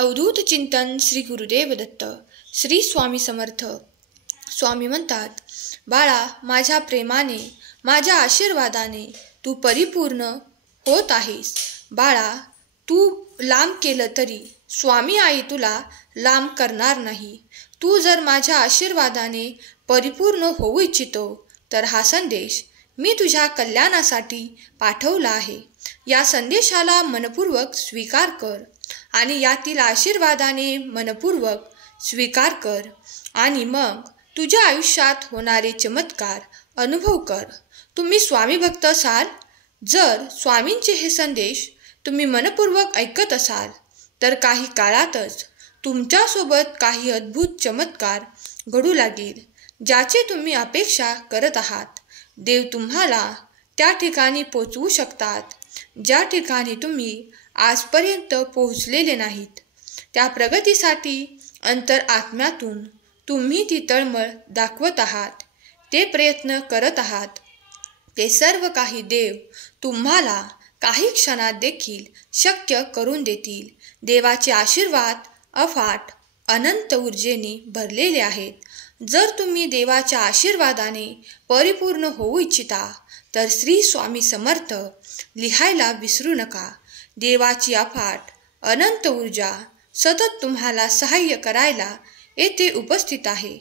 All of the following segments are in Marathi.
अवधूत चिंतन श्री गुरुदेव दत्त. श्री स्वामी समर्थ. स्वामी म्हणतात, बाळा, माझ्या प्रेमाने, माझ्या आशीर्वादाने तू परिपूर्ण होत आहेस. बाळा, तू लांब केलं तरी स्वामी आई तुला लांब करणार नाही. तू जर माझ्या आशीर्वादाने परिपूर्ण होऊ इच्छितो तर हा संदेश मी तुझ्या कल्याणासाठी पाठवला आहे. या संदेशाला मनपूर्वक स्वीकार कर आणि यातील आशीर्वादाने मनपूर्वक स्वीकार कर आणि मग तुझ्या आयुष्यात होणारे चमत्कार अनुभव कर. तुम्ही स्वामी भक्त असाल, जर स्वामींचे हे संदेश तुम्ही मनपूर्वक ऐकत असाल तर काही काळातच तुमच्यासोबत काही अद्भुत चमत्कार घडू लागेल, ज्याची तुम्ही अपेक्षा करत आहात. देव तुम्हाला त्या ठिकाणी पोचवू शकतात ज्या ठिकाणी तुम्ही आजपर्यंत पोहोचलेले नाहीत. त्या प्रगतीसाठी अंतरात्म्यातून तुम्ही ती तळमळ दाखवत आहात, ते प्रयत्न करत आहात. ते सर्व काही देव तुम्हाला काही क्षणात देखील शक्य करून देतील. देवाचे आशीर्वाद अफाट अनंत ऊर्जेने भरलेले आहेत. जर तुम्ही देवाच्या आशीर्वादाने परिपूर्ण होऊ इच्छिता तर श्री स्वामी समर्थ लिहायला विसरू नका. देवाची अफाट अनंत ऊर्जा सतत तुम्हाला सहाय्य करायला येथे उपस्थित आहे.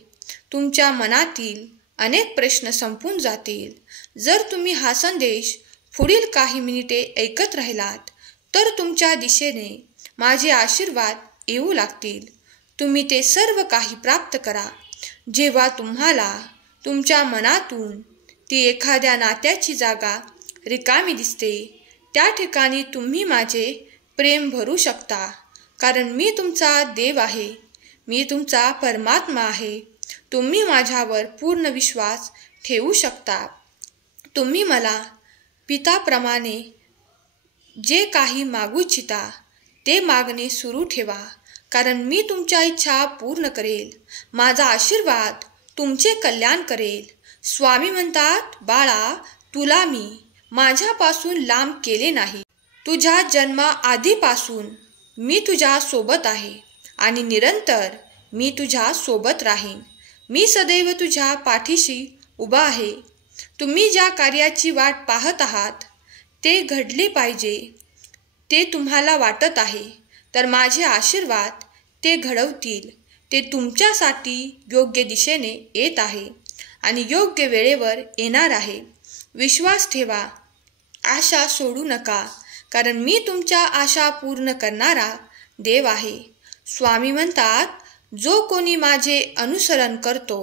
तुमच्या मनातील अनेक प्रश्न संपून जातील जर तुम्ही हा संदेश पुढील काही मिनिटे ऐकत राहिलात तर तुमच्या दिशेने माझे आशीर्वाद येऊ लागतील. तुम्ही ते सर्व काही प्राप्त करा. जेव्हा तुम्हाला तुमच्या मनातून ती एखाद्या नात्याची जागा रिकामी दिसते, त्या ठिकाणी तुम्ही माझे प्रेम भरू शकता, कारण मी तुमचा देव आहे, मी तुमचा परमात्मा आहे. तुम्ही माझ्यावर पूर्ण विश्वास ठेवू शकता. तुम्ही मला पिताप्रमाणे जे काही मागू इच्छिता ते मागणे सुरू ठेवा, कारण मी तुमच्या इच्छा पूर्ण करेल. माझा आशीर्वाद तुमचे कल्याण करेल. स्वामी म्हणतात, बाळा, तुला मी माझ्यापासून लांब केले नाही. तुझ्या जन्माआधीपासून मी तुझ्या सोबत आहे आणि निरंतर मी तुझ्या सोबत राहीन. मी सदैव तुझ्या पाठीशी उभा आहे. तुम्ही ज्या कार्याची वाट पाहत आहात ते घडले पाहिजे, ते तुम्हाला वाटत आहे, तर माझे आशीर्वाद ते घडवतील. ते तुमच्यासाठी योग्य दिशेने येत आहे आणि योग्य वेळेवर येणार आहे. विश्वास ठेवा, आशा सोडू नका, कारण मी तुमच्या आशा पूर्ण करणारा देव आहे. स्वामी म्हणतात, जो कोणी माझे अनुसरण करतो,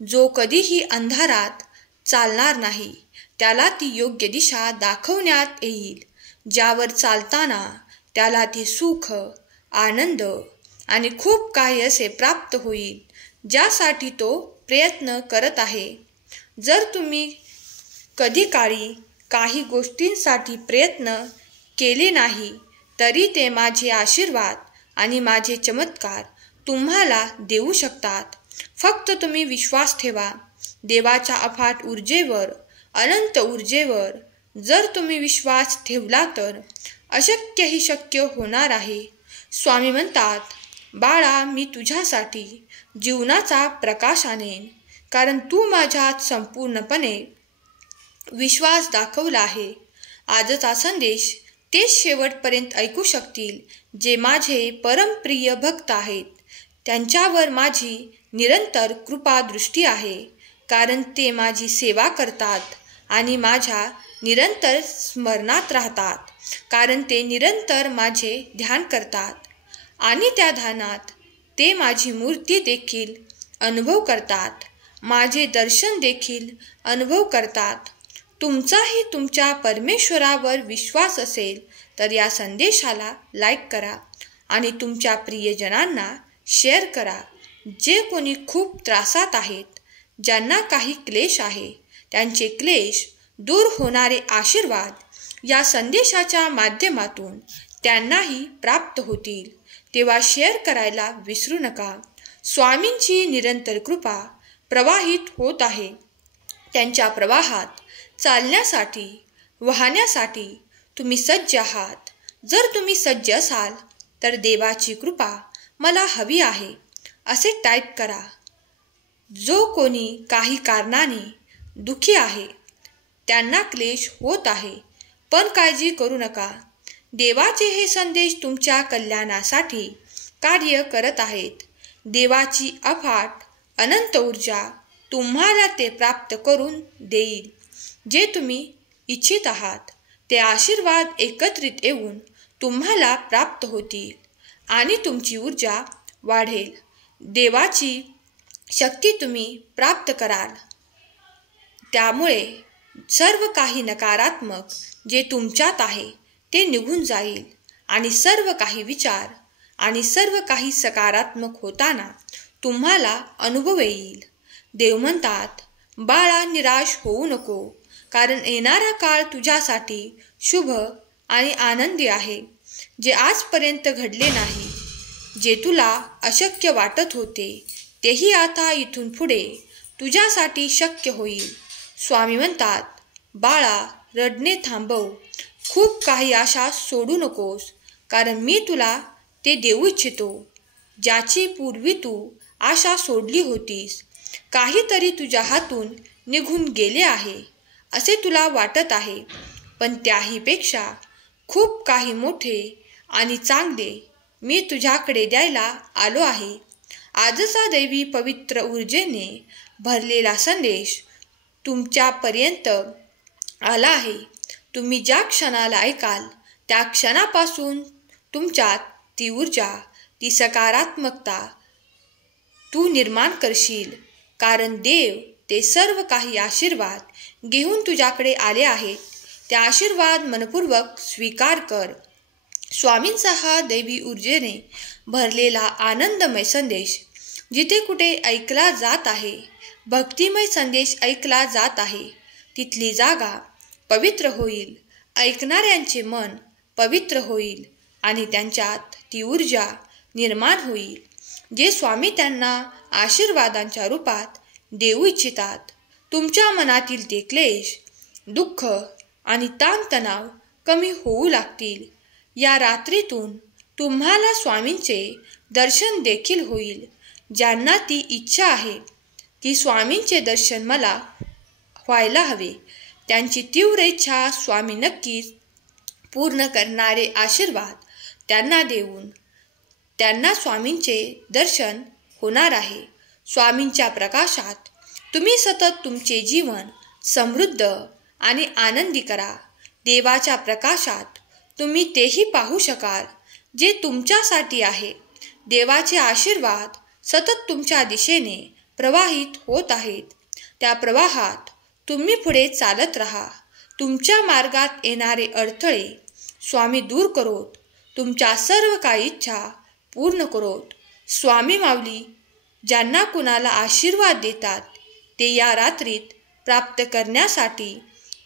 जो कधीही अंधारात चालणार नाही, त्याला ती योग्य दिशा दाखवण्यात येईल. ज्यावर चालताना त्याला ती सुख, आनंद आणि खूप काही असे प्राप्त होईल, ज्यासाठी तो प्रयत्न करत आहे. जर तुम्ही कधी काळी काही गोष्टींसाठी प्रयत्न केले नाही तरी ते माझे आशीर्वाद आणि माझे चमत्कार तुम्हाला देऊ शकतात. फक्त तुम्ही विश्वास ठेवा देवाच्या अफाट ऊर्जेवर, अनंत ऊर्जेवर. जर तुम्ही विश्वास ठेवला तर अशक्यही शक्य होणार आहे. स्वामी म्हणतात, बाळा, मी तुझ्यासाठी जीवनाचा प्रकाश आणेन, कारण तू माझ्यात संपूर्णपणे विश्वास दाखवला आहे. आजचा संदेश ते शेवटपर्यंत ऐकू शकतील जे माझे परमप्रिय भक्त आहेत. त्यांच्यावर माझी निरंतर कृपा दृष्टी आहे, कारण ते माझी सेवा करतात आणि माझ्या निरंतर स्मरणात राहतात, कारण ते निरंतर माझे ध्यान करतात आणि त्या ध्यानात ते माझी मूर्ती देखील अनुभव करतात, माझे दर्शन देखील अनुभव करतात. तुमचाही तुमच्या परमेश्वरावर विश्वास असेल तर या संदेशाला लाईक करा आणि तुमच्या प्रियजनांना शेअर करा. जे कोणी खूप त्रासात आहेत, ज्यांना काही क्लेश आहे, त्यांचे क्लेश दूर होणारे आशीर्वाद या संदेशाच्या माध्यमातून त्यांनाही प्राप्त होतील. तेव्हा शेअर करायला विसरू नका. स्वामींची निरंतर कृपा प्रवाहित होत आहे. त्यांच्या प्रवाहात चालण्यासाठी, वाहण्यासाठी तुम्ही सज्ज आहात. जर तुम्ही सज्ज असाल तर देवाची कृपा मला हवी आहे असे टाईप करा. जो कोणी काही कारणाने दुःखी आहे त्यांना क्लेश होत आहे, पण काळजी करू नका. देवाचे हे संदेश तुमच्या कल्याणासाठी कार्य करत आहेत. देवाची अफाट अनंत ऊर्जा तुम्हाला ते प्राप्त करून देईल जे तुम्ही इच्छित आहात. ते आशीर्वाद एकत्रित येऊन तुम्हाला प्राप्त होतील आणि तुमची ऊर्जा वाढेल. देवाची शक्ती तुम्ही प्राप्त कराल. त्यामुळे सर्व काही नकारात्मक जे तुमच्यात आहे ते निघून जाईल आणि सर्व काही विचार आणि सर्व काही सकारात्मक होताना तुम्हाला अनुभव येईल. देव म्हणतात, बाळा निराश होऊ नको, कारण येणारा काळ तुझ्यासाठी शुभ आणि आनंदी आहे. जे आजपर्यंत घडले नाही, जे तुला अशक्य वाटत होते, तेही आता इथून पुढे तुझ्यासाठी शक्य होईल. स्वामी म्हणतात, बाळा रडणे थांबव, खूप काही आशा सोडू नकोस, कारण मी तुला ते देऊ इच्छितो ज्याची पूर्वी तू आशा सोडली होतीस. काहीतरी तुझ्या हातून निघून गेले आहे असे तुला वाटत आहे, पण त्याहीपेक्षा खूप काही मोठे आणि चांगले मी तुझ्याकडे द्यायला आलो आहे. आजचा दैवी पवित्र ऊर्जेने भरलेला संदेश तुमच्यापर्यंत आला आहे. तुम्ही ज्या क्षणाला ऐकाल त्या क्षणापासून तुमच्यात ती ऊर्जा, ती सकारात्मकता तू निर्माण करशील, कारण देव ते सर्व काही आशीर्वाद घेऊन तुझ्याकडे आले आहेत. ते आशीर्वाद मनपूर्वक स्वीकार कर. स्वामींचा हा दैवी ऊर्जेने भरलेला आनंदमय संदेश जिथे कुठे ऐकला जात आहे, भक्तिमय संदेश ऐकला जात आहे, तिथली जागा पवित्र होईल. ऐकणाऱ्यांचे मन पवित्र होईल आणि त्यांच्यात ती ऊर्जा निर्माण होईल जे स्वामी त्यांना आशीर्वादांच्या रूपात देऊ इच्छितात. तुमच्या मनातील ते क्लेश, दुःख आणि ताणतणाव कमी होऊ लागतील. या रात्रीतून तुम्हाला स्वामींचे दर्शन देखील होईल. ज्यांना ती इच्छा आहे की स्वामींचे दर्शन मला व्हायला हवे, त्यांची तीव्र इच्छा स्वामी नक्कीच पूर्ण करणारे आशीर्वाद त्यांना देऊन त्यांना स्वामींचे दर्शन होणार आहे. स्वामींच्या प्रकाशात तुम्ही सतत तुमचे जीवन समृद्ध आणि आनंदी करा. देवाच्या प्रकाशात तुम्ही तेही पाहू शकाल जे तुमच्यासाठी आहे. देवाचे आशीर्वाद सतत तुमच्या दिशेने प्रवाहित होत आहेत. त्या प्रवाहात तुम्ही पुढे चालत राहा. तुमच्या मार्गात येणारे अडथळे स्वामी दूर करोत. तुमच्या सर्व काही इच्छा पूर्ण करोत. स्वामी माऊली ज्यांना कुणाला आशीर्वाद देतात ते या रात्रीत प्राप्त करण्यासाठी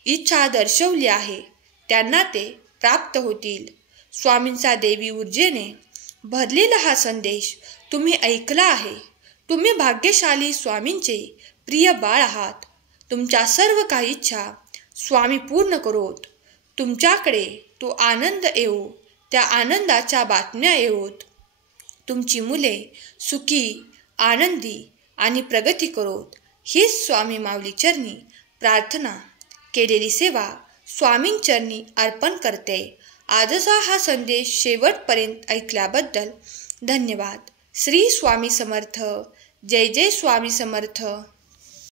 इच्छा दर्शवली आहे, त्यांना ते प्राप्त होतील. स्वामींचा देवी ऊर्जेने भरलेला हा संदेश तुम्ही ऐकला आहे. तुम्ही भाग्यशाली स्वामींचे प्रिय बाळ आहात. तुमच्या सर्व काही इच्छा स्वामी पूर्ण करोत. तुमच्याकडे तो आनंद येवो, त्या आनंदाच्या बातम्या येवोत. तुमची मुले सुखी, आनंदी आणि प्रगती करोत. हीच स्वामी माऊली चरणी प्रार्थना. केलेली सेवा स्वामींचरणी अर्पण करते. आजचा हा संदेश शेवटपर्यंत ऐकल्याबद्दल धन्यवाद. श्री स्वामी समर्थ. जय जय स्वामी समर्थ.